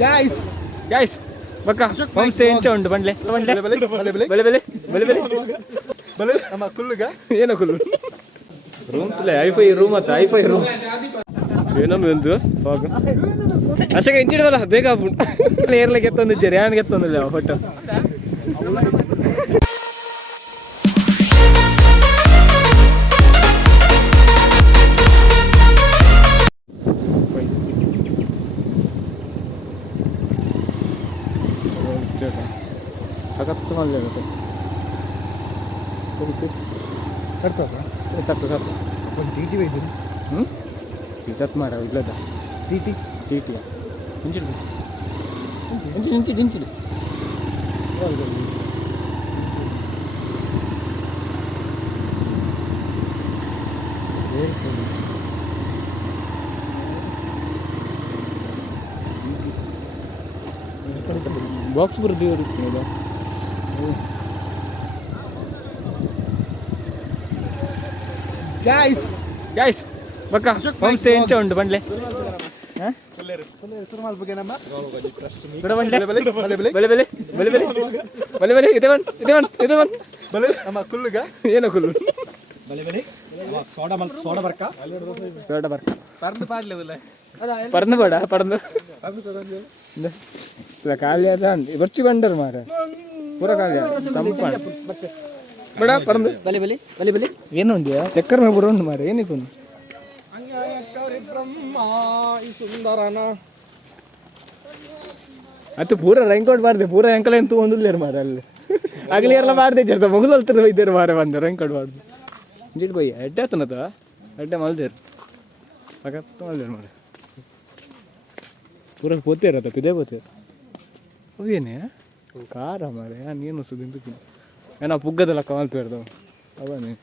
guys ಬಕ್ಕ home stay ಇಂಚ ಉಂಟು ಬಂಡ್ಲೆ ಬಲೆ ನಮ್ಮ ಕುಲ್ಲುಗ ಏನೋ ಕುಲ್ಲು ರೂಮ್ ತುಲೆ ಐಫೈ ರೂಮ್ ಅತ್ತ ಐಫೈ ರೂಮ್ ಏನಮ್ಮ ಒಂದು ಹೋಗ ಅಷ್ಟೇ ಇಂಚಿಡವಲ್ಲ ಬೇಗ ಏರ್ಲಿಕ್ಕೆ ಎತ್ತೊಂದು ಜರಿ ಯಾನಿಗೆ ಎತ್ತೊಂದಿಲ್ಲ ಹೊಟ್ಟ ಸಖತ್ತು ಮಳೆ ಆಗುತ್ತೆ ಸತ್ತು ಒಂದು ಟಿ ಟಿ ಒಯ್ದು ಸತ್ತು ಮಾರ ಇಲ್ಲದ ಟಿ ಟಿ ಹಿಂಚಿಡು ಹಿಂಚಿಡು ಬಾಕ್ಸ್ ಬರೋದು ಇರುತ್ತೆ ಗೈಸ್ ಬಕ್ಕ ಹೋಮ್ ಸ್ಟೇ ಇಂಚ ಉಂಟು ಬಂಡ್ಲೆ ಏನೋ ಕುಲ್ಲು പറന്ന് പോടാ പറന്ന് കാലിയാ കുറച്ച് വേണ്ടത് മാറ പൂര കാലിയാ തണുപ്പാണ് ಬೇಡ ಪರಂದು ಬಲಿ ಏನುಂಡ್ಯ ಚಕ್ಕರ್ ಮೇಲೆ ಬಿಡೋಣ ಮಾರ ಏನಿತ್ತು ಅದು ಪೂರ ರೆಂಕೋಟ್ ಬಾರ್ದೆ ಪೂರ ಎಂಕಲ ಎಂತೂ ಒಂದಿಲ್ಲ ಮಾರ ಅಲ್ಲಿ ಆಗಲಿ ಎಲ್ಲ ಬಾರ್ದೆ ಜರ್ತ ಮಗಳು ಅಲ್ತಾರೆ ಬೈದಾರೆ ಮಾರ ಬಂದ ರೆಂಕೋಟ್ ಬಾರ್ದು ಜಿಡ್ ಬೈ ಎಡ್ಡೆ ಆತನದ ಎಡ್ಡೆ ಮಲ್ದೇರು ಸಖತ್ತು ಮಲ್ದೇರು ಮಾರ ಪೂರ ಪೋತೆ ಇರತ್ತ ಪಿದೆ ಪೋತೆ ಅವೇನೇ ಖಾರ ಮಾರ ನೀನು ಸುದ್ದಿ ಏನ ಪುಗ್ಗದಲ್ಲ ಕಮಲ್ ಪೇರ್ದು ಅವನೇ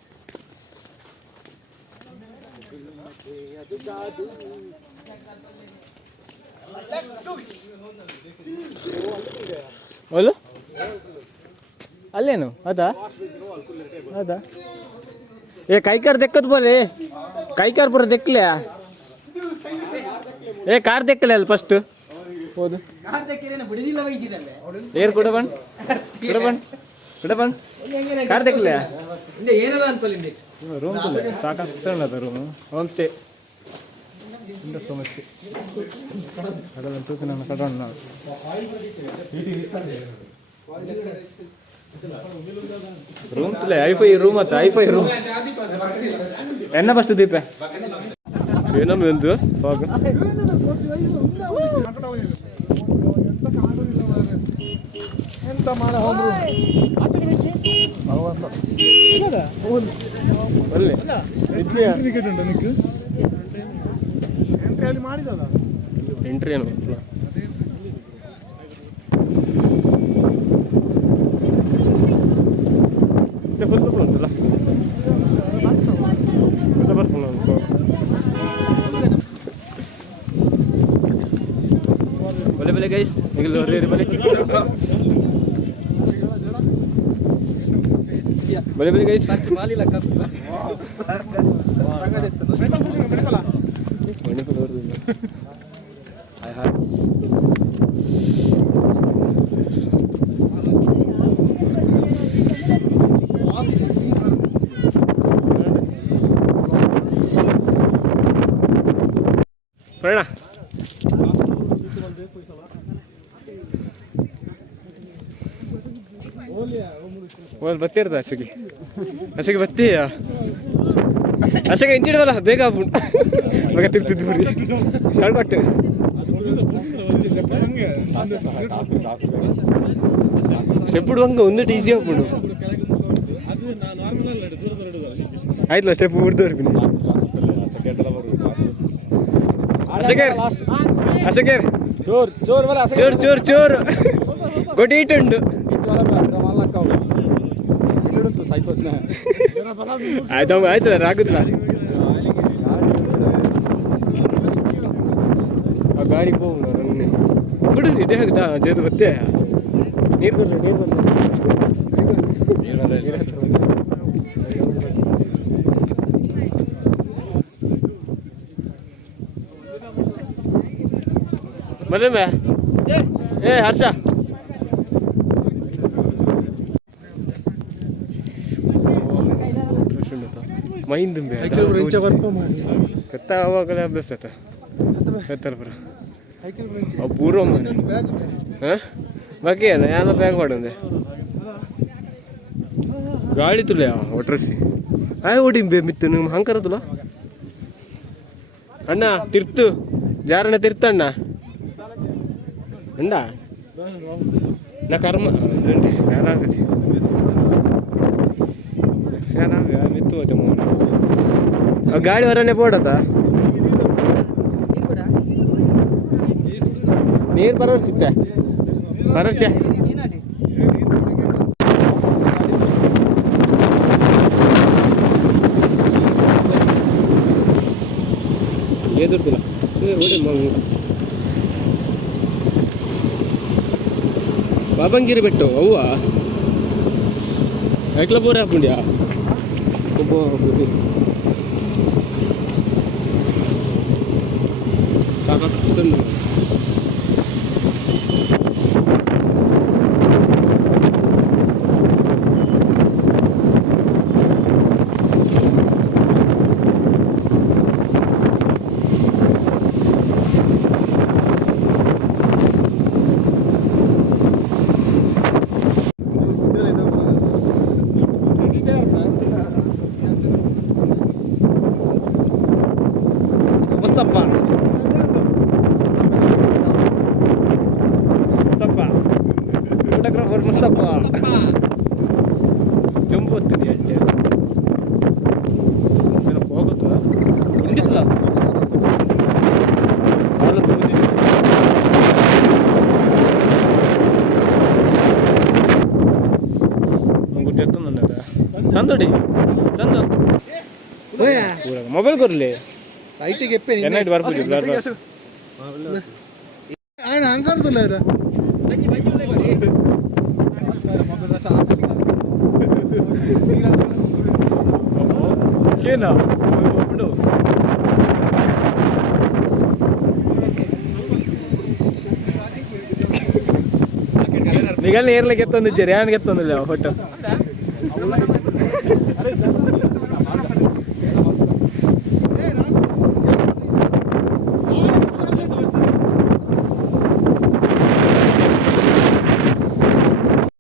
ಅಲ್ಲ ಅಲ್ಲೇನು ಅದಾ ಏ ಕೈಕಾರ್ ದೆಕ್ಕದ್ ಬೋಲೆ ಕೈಕಾರ್ ಪೂರ ದೆಕ್ಕಲೆ ಏ ಕಾರ್ ದೆಕ್ಕಲೆ ಅಲ್ಲ ಫಸ್ಟ್ ಹೌದು ಏರ್ ಕೂಡ ಬಣ್ಣ ಕಾರ್ ದೆಕ್ಕಲೆ ರೂಮ್ ಸಾಕಾಗ್ತದ ರೂಮ್ ಹೋಮ್ ಸ್ಟೇ ಸಮಸ್ಯೆ ಅದಲ್ಲಂತೂ ನನ್ನ ಕಟ್ಟೋಣ ನಾವು ರೂಮ್ ತುಲೆ ಐಫೈ ರೂಮ್ ಅತ್ತ ಐಫೈ ರೂಮ್ ಎನ್ನ ಫಸ್ಟ್ ದೀಪೆ ಏನಮ್ಮ ಎಂದು ಹೋಗ ಎಂತ ಮಾಡ ಎಂಟ್ರಿ ಏನು ಫುಲ್ ಉಂಟಲ್ಲ ಬರ್ತಾನೆ ಬಲೆ ಗೈಸ್ ಈಗ ಬಲೆ ಗೈಸ್ ಪ್ರೇಣ ಓಲ್ ಬತ್ತಿರ್ದ ಹಸಿಗೆ ಬತ್ತೀಯ ಹಸಿಗೆ ಇಂಚಿಡವಲ್ಲ ಬೇಗ ಮಗ ತಿರ್ತಿದ್ದು ಬರೀ ಶಾರ್ಟ್ ಸ್ಟೆಪ್ ಇಡುವಂಗ ಒಂದಿಟ್ಟು ಈಸಿ ಆಗ್ಬಿಡು ಆಯ್ತಲ್ಲ ಸ್ಟೆಪ್ ಬಿಡ್ದವ್ರಿ ಅಸಗೇರ್ ಚೋರ್ ಚೋರ್ ಚೋರ್ ಚೋರ್ ಚೋರ್ ಗೊಡ್ಡಿ ಇಟ್ಟುಂಡು ಆಯ್ತಲ್ಲ ರಾಗುದಿಲ್ಲ ಆ ಗಾಡಿ ಬಿಡು ಇದೇ ಆಗುತ್ತಾ ಜೇದು ಮತ್ತೆ ನೀರು ಬಂದು ಬರೇ ಏ ಹರ್ಷ ಮೈಂದುಂಬೆ ಕತ್ತ ಅವಾಗಲೇ ಅಭ್ಯಾಸ ಆಯ್ತಾ ಕತ್ತಲ್ಲ ಬರ ಪೂರ್ವ ಹಾಂ ಬಾಕಿ ಅಲ್ಲ ಯಾರ ಬ್ಯಾಗ್ ಮಾಡಂದೆ ಗಾಳಿ ತುಲೆ ಒಟ್ರಸಿ ಆಯ್ ಓಡಿಂಬೆ ಮಿತ್ತು ನಿಮ್ಮ ಹಂಕರ ತುಲ ಅಣ್ಣ ತಿರ್ತು ಜಾರಣ್ಣ ತಿರ್ತಣ್ಣ ಅಂಡ ನಾ ಕರ್ಮ ಯಾರಾಗಚ್ಚಿ ಮಿತ್ತು ಹೋಯ್ತು ಮೋನ ಗಾಡಿ ಹೊರನೆ ಪೋಡತ್ತ ನೀರು ಬರೋರ್ತಿತ್ತೆ ಬರೋರ್ಚ ಎದುರ್ತಿಲ್ಲ ಓಡಿ ಬಾಬಂಗಿರಿ ಬಿಟ್ಟು ಅವ್ವ ಐಕ್ಲ ಬೋರ್ ಹಾಕೊಂಡ್ಯಾ ಸಾಕಾಗ್ತದೆ Mustafa ಫೋಟೋಗ್ರಾಫರ್ ಮುಸ್ತಫ ಜಂಬು ಹೊತ್ತಿದೆ ಅಡ್ಡೆ ಹೋಗುತ್ತಾ ಖಂಡಿತ ಹಾಲು ತೋರಿಸಿದೆ ಗುರ್ತಿರ್ತಂದ ಸಂದೋಡಿ ಸಂದು ಮೊಬೈಲ್ ಕೊರ್ಲಿ ಐಟಿಗೆ ಎನ್ನೈಟ್ ಬರ್ಬೋದು ఆయన అంకరుతులేదా ಕೇನಾ ನಿಗಲ್ ನೇರ್ಲಿಗೆ ಎತ್ತೊಂದಿದ್ದೀರಿ ಯಾನಿಗೆ ಎತ್ತೊಂದಿಲ್ಲ ಫೋಟೋ